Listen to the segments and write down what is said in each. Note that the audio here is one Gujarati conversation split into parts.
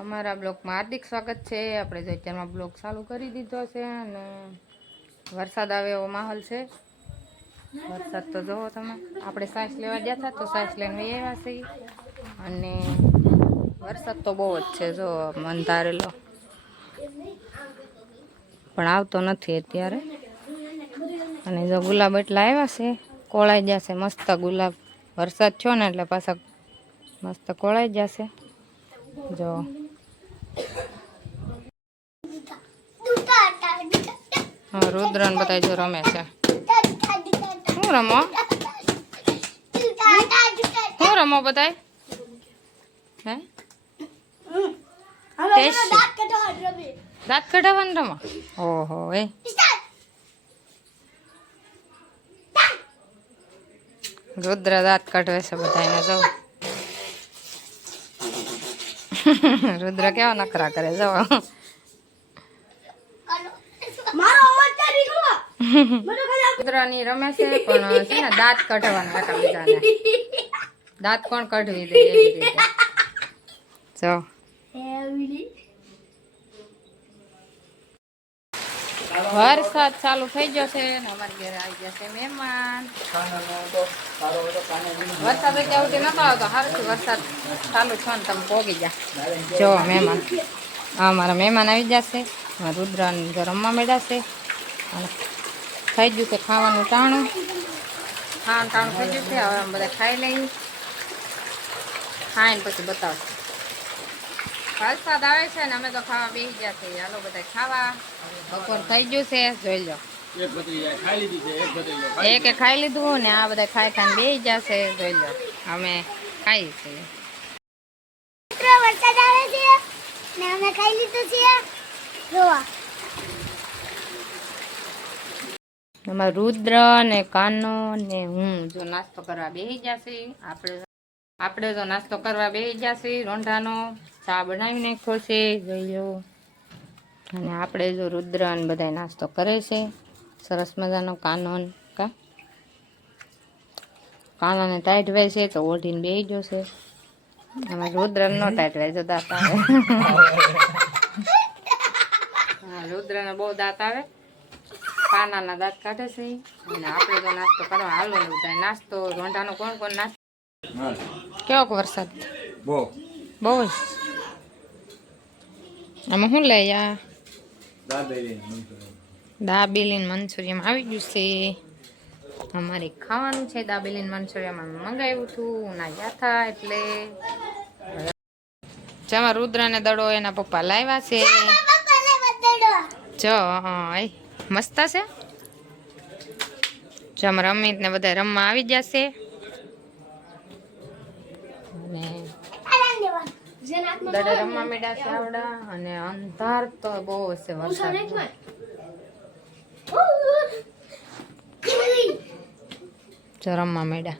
અમારા બ્લોગમાં હાર્દિક સ્વાગત છે. આપણે તો અત્યારમાં બ્લોગ ચાલુ કરી દીધો છે અને વરસાદ આવે એવો માહોલ છે. વરસાદ તો જોવો તમે. આપણે સાસ લેવા ગયા હતા તો સાસ લઈને વહી આવ્યા છીએ. અને વરસાદ તો બહુ જ છે. જો અંધારેલો પણ આવતો નથી અત્યારે. અને જો ગુલાબ એટલા આવ્યા છે, કોળાઈ જશે મસ્ત ગુલાબ. વરસાદ થયો ને એટલે પાછા મસ્ત કોળાઈ જશે જો હા, રુદ્રન બધા જો રમે છે. શું રમો? શું રમો બધા હે. દાંત કઢાવવાનું રમો? ઓહો, એ. રુદ્ર દાંત કાઢવે છે બધાને જો. રુદ્ર કેવા નખરા કરે જો રુદ્રની રમે છે પણ છે ને દાંત કાઢવાના હતા બીજાને દાંત કોણ કાઢવી દે એવી રીતે. જો. વરસાદ ચાલુ થઈ ગયો છે ને અમારી ઘરે આવી ગયા છે મહેમાન. વરસાદ અત્યાર સુધી નતો આવતો. સારું વરસાદ ચાલુ છો ને તમે પોગી જા. જો મહેમાન. આ મારા મહેમાન આવી જશે મારા રુદ્ર ને જો રમવા મેળાશે અને થઈ ગયું છે ખાવાનું ટાણું. ખાવાનું ટાણું થઈ ગયું છે. હવે અમે બધા ખાઈ લઈએ. ખાઈને પછી બતાવશું. વરસાદ આવે છે ને અમે તો ખાવા બેસી ગયા છીએ. હાલો બધા ખાવા. બપોર થઈ ગયું છે જોઈ લો. એક ખાઈ લીધી છે એક ભત્રીજો એકે ખાઈ લીધું ને આ બધા ખાઈ ખાઈને બેસી છે જોઈ લો. અમે ખાઈ છીએ. વરસાદ આવે છે ને અમે ખાઈ લીધું છે. જોવા. એમાં રુદ્ર ને કાનો ને હું જો નાસ્તો કરવા બેસી જશે આપણે આપણે જો નાસ્તો કરવા બેસી જશે રોંઢાનો. ચા બનાવી નાખ્યો છે જોઈ લો. અને આપણે જો રુદ્ર અને બધા નાસ્તો કરે છે સરસ મજાનો કાનો ને કા? કાનાને ટાઈટ હોય છે તો ઓઢીને બેસી જશે એમાં રુદ્ર નો ટાઈટ હોય છે દાંત આવે. હા રુદ્રને બહુ દાંત આવે. પાનાના દાંત કાઢે છે. અને આપણે તો નાસ્તો કરવા હાલો ને બધા નાસ્તો. ઘંટાનો કોણ કોણ નાસ્તો? કેવો વરસાદ? બહુ. બહુ જ. આમાં શું લઈ આ દાબેલીન મંચુરિયમ આવી ગયું છે. અમારે ખાવાનું છે દાબેલીન મંચુરિયમ મંગાવ્યું હતું ના ગયા એટલે. જેમાં રુદ્ર ને દડો એના પપ્પા લાવ્યા છે. જો મસ્ત છે. જમા રમીત ને બધા રમવા આવી ગયા અને દડે રમવા મેડા સાવડા અને અંધાર તો બહુ હશે વરસાદ રમવા મેડા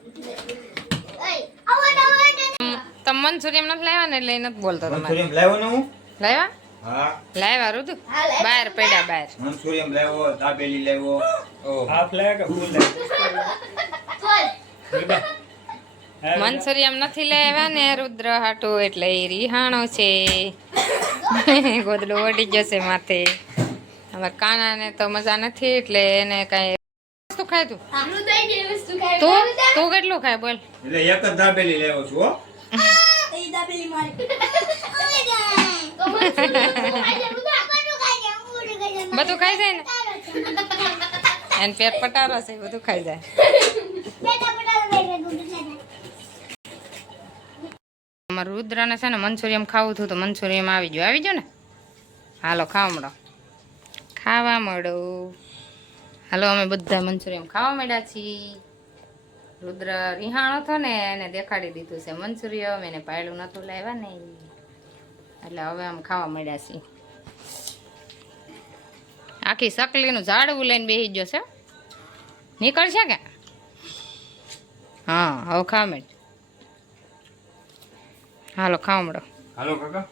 તમે મંચુરિયમ નથી લાવ્યા ને એટલે નથી બોલતો તમારે. લાવ્યો ને હું? લાવ્યા? હા. લાવ્યા રુદુ? બહાર પડ્યા બહાર. મંચુરિયમ લાવ્યો દાબેલી લાવ્યો. મંચુરિયમ નથી લેવા ને રુદ્ર હાટુ એટલે એ રિહાણો છે. ગોદડું ઓડી જશે માથે. હવે કાનાને તો મજા નથી એટલે એને કઈ વસ્તુ ખાય તું? તું તું? કેટલું ખાય બોલ. એટલે એક જ દાબેલી લેવો છું હો. બધું ખાઈ જાય ને? એને પેટ પટારો છે બધું ખાઈ જાય. રુદ્રને છે ને મંચુરિયમ ખાવું હતું તો મંચુરિયમ આવી ગયું. આવી ગયું ને? હાલો, ખાવા મળો. ખાવા મળો. હાલો, અમે બધા મંચુરિયમ ખાવા માંડ્યા છીએ. રુદ્ર રિહાણો હતો ને, એને દેખાડી દીધું છે મંચુરિયમ, એને પાયડું નતું લાવ્યા ને. એટલે હવે આમ ખાવા માંડ્યા છીએ. આખી સકલીનું ઝાડવું લઈને બેસી ગયો છે. નીકળશે કે? હા, હવે ખાવા માંડ હાલો ખાવ હાલો કાકા.